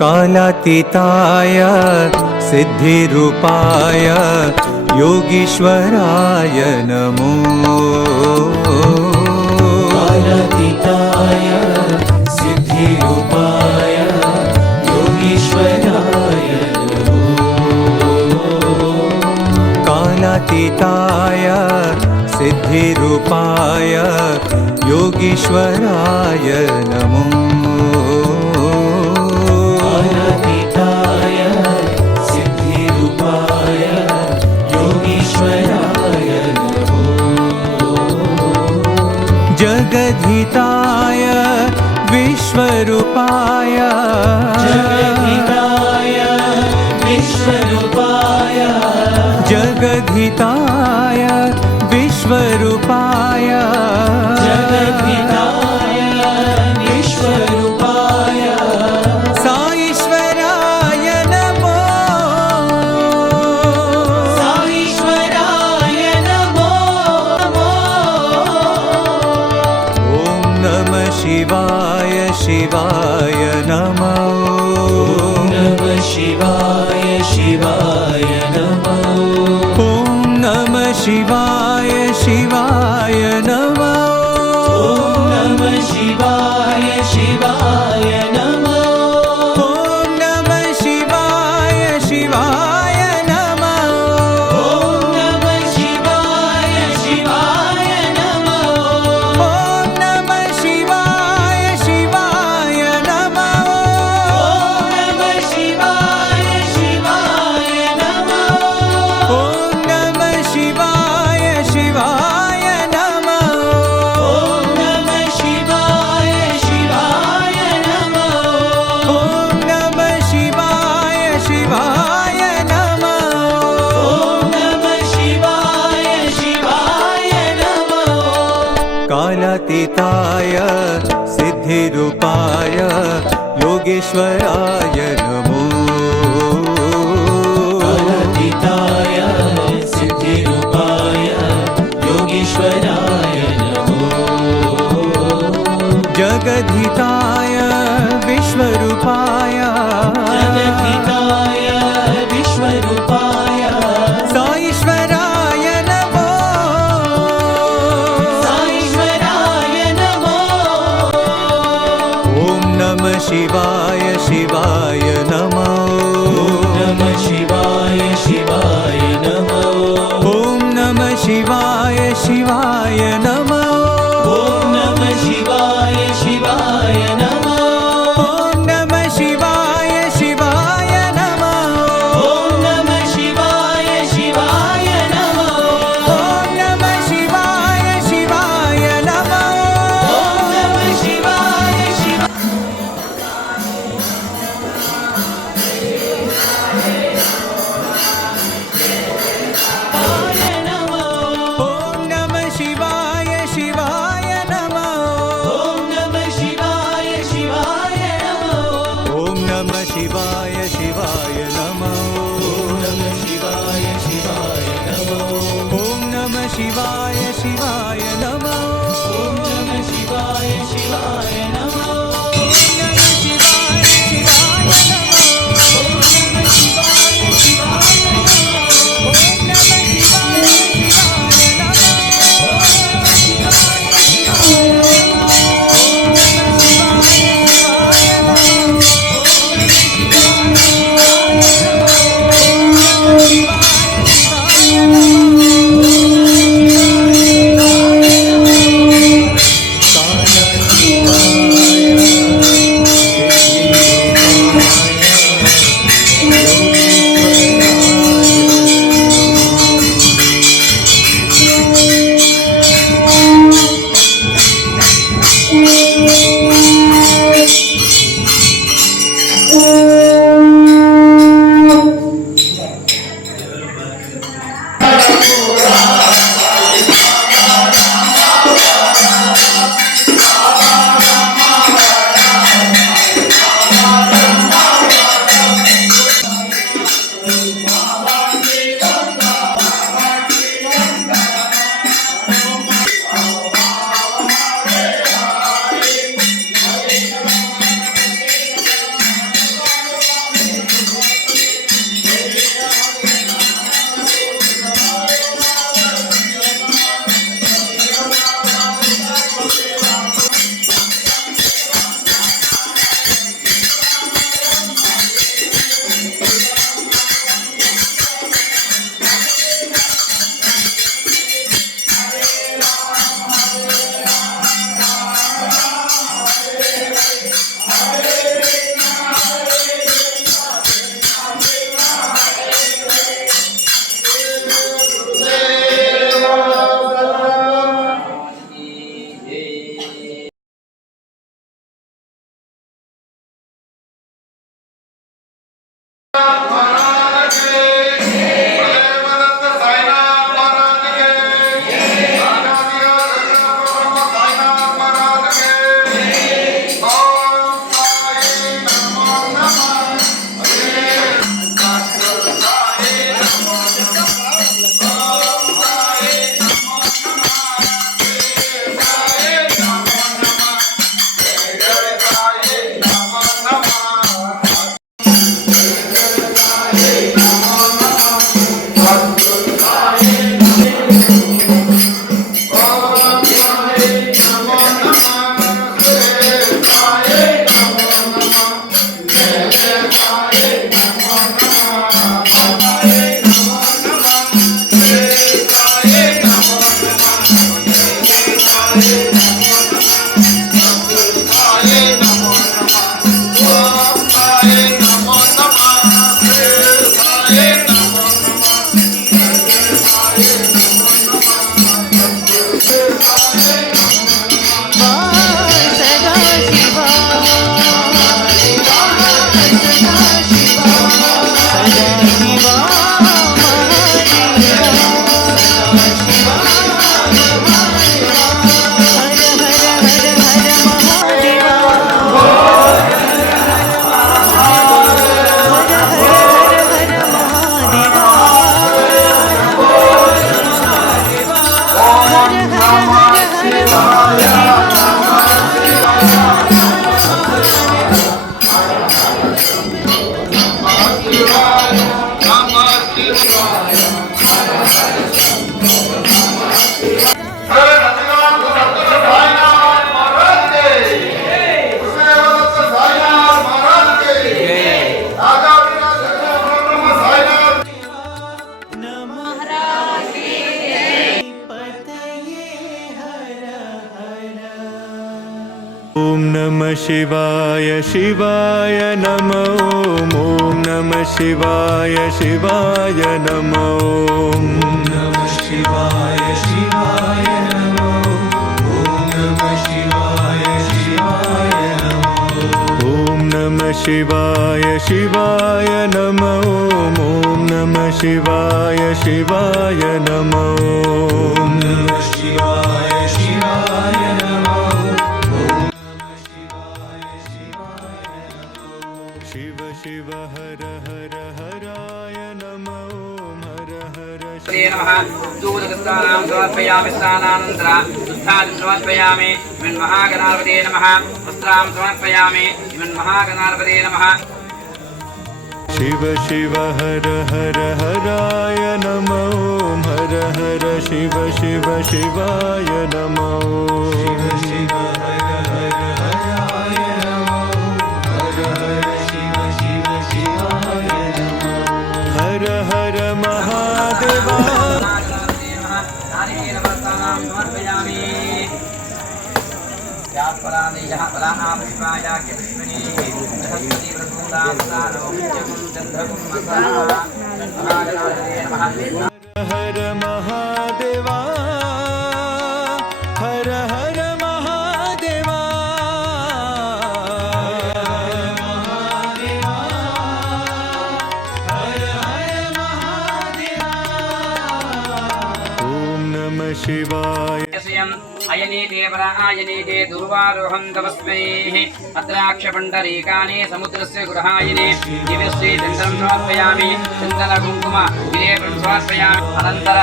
कालातीताय सिद्धिरूपाय योगीश्वराय नमो। कालातीताय सिद्धिरूपाय योगीश्वराय नमो। कालातीताय सिद्धिरूपाय योगीश्वराय नमो। कालातीताय सिद्धिरूपाय योगीश्वराय नमो। जगद्धिताय विश्वरूपाय जगद्धिताय विश्वरूपाय जगद्धिताय विश्वरूपाय जगद्धिताय विश्वरूपाय साईश्वराय नमो। साईश्वराय नमो। ॐ नमः शिवाय शिवाय नमः। नमः शिवाय शिवाय नमो। ॐ नमः शिवाय शिवाय नमः। ॐ नमः शिवाय शिवाय नमो। ॐ नमः शिवाय शिवाय नमः। ॐ नमः शिवाय शिवाय नमो। ॐ नमः शिवाय शिवाय नमः। ॐ नमः शिवाय शिवाय नमो। ॐ नमः शिवाय शिवाय नमः। ॐ नमः शिवाय शिवाय नमो। ॐ नमः शिवाय शिवाय नमः। ॐ नमः शिवाय शिवाय नमो। कालातीताय सिद्धिरूपाय योगेश्वराय नमो। कालातीताय सिद्धिरूपाय योगीश्वराय नमो। जगद्धिताय विश्वरूपाय जगद्धिताय विश्वरूपाय साईश्वराय नमो। साईश्वराय नमो। ॐ नमः शिवाय शिवाय नमः। नमः शिवाय शिवाय नमो। ॐ नमः शिवाय शिवाय नमः। ॐ नमः शिवाय शिवाय नमो। ॐ नमः शिवाय शिवाय नमः। ॐ नमः शिवाय शिवाय नमो। ॐ नमः शिवाय शिवाय नमः। ॐ नमः शिवाय शिवाय नमो। ॐ नमः शिवाय ॐ नमः शिवाय शिवाय नमो ॐ नमः शिवाय शिवाय नमो ॐ नमः शिवाय शिवाय नमो ॐ नमः शिवाय शिवाय नमो ॐ नमः शिवाय शिवाय नमो ॐ नमः शिवाय शिवाय नमो ॐ नमः शिवाय शिवाय नमो शिव शिव हर हर हराय नमो हर हर दूरगस्तानां समर्पयामि स्नानानन्तरा दुग्धादिं समर्पयामि श्रीमन्महागणाधिपतये नमः वस्त्रां समर्पयामि श्रीमन्महागणाधिपतये नमः शिव शिव हर हर हराय नमो हर हर शिव शिव शिवाय नमो शिव शिव हर हर हराय नमो हर हर शिव शिव शिवाय नमो हर हर महादेवा हर महादेवा हर हर महादेवा ॐ नमः शिवाय अयनीते परायनीते दुर्वारोहं तमस्मैः अद्राक्षपण्डरीकानि समुद्रस्य गृहायिने दिव्यश्री चन्दनं समर्पयामि चन्दनकुङ्कुम विलेपं समर्पयामि अनन्तर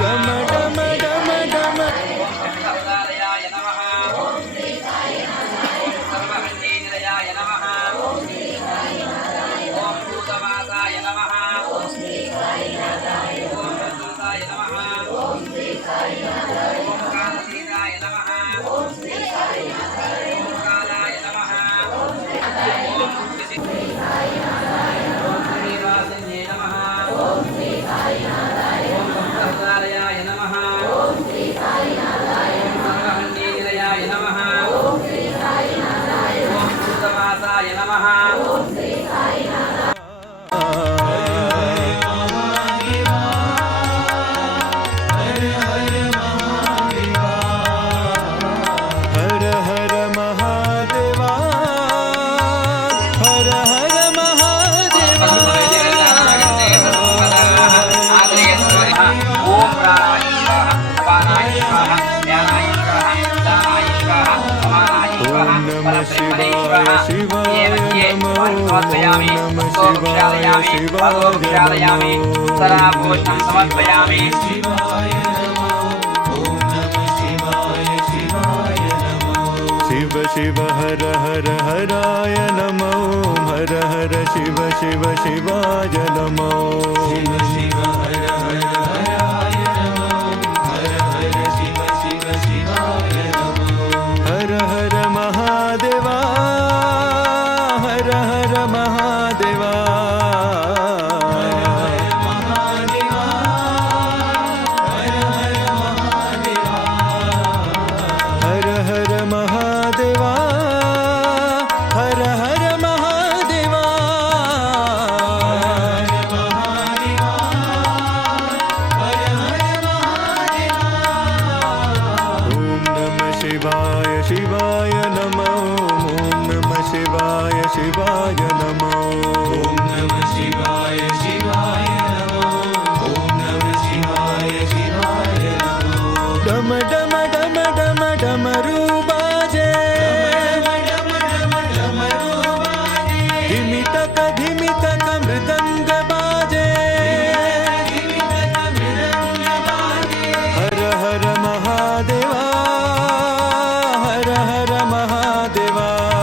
गम डम डम डम सर्वदालयाय नमः ॐ सर्वहन्नीनिलयाय नमः ॐ भूतवासाय नमः ॐ भूताय नमः ॐ कालतीताय नमः ॐ कालाय नमः ॐ श्रीवासिन्ये नमः ॐ भक्तहृदालयाय नमः ॐ सर्वहन्नीनिलयाय नमः ॐ भूतवासाय नमः हर हर महादेवा हर हर महादेवा ॐ नमः शिवाय शिवाय नमो ॐ नमः शिवाय शिवाय नमो सराभूषणं समर्पयामि शिव शिव हर हर हराय नमो हर हर शिव शिव शिवाय नमो शिव शिव हर हर हराय नमो हर हर शिव शिव शिवाय नमो हर हर महादेवा हर हर महादेवा हर हर महादेवा हर हर महादेवा ડમ ડમ ડમ ડમ ડમરૂ બાજે ધીમી તક મૃદંગ બાજે હર હર મહાદેવા હર હર મહાદેવા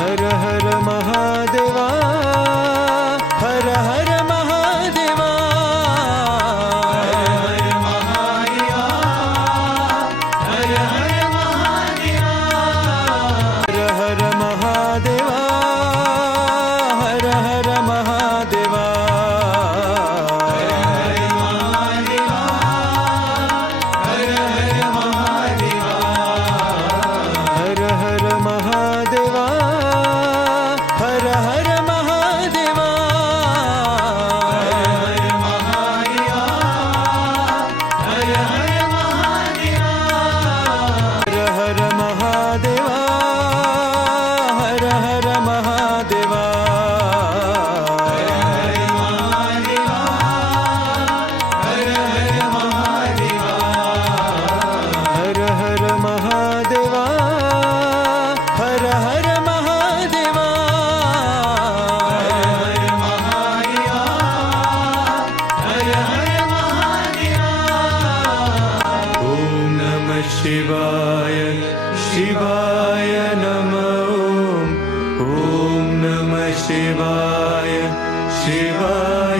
હર હર મહાદેવા હર હર શિવાય શિવાય નમઃ ઓમ નમઃ શિવાય શિવાય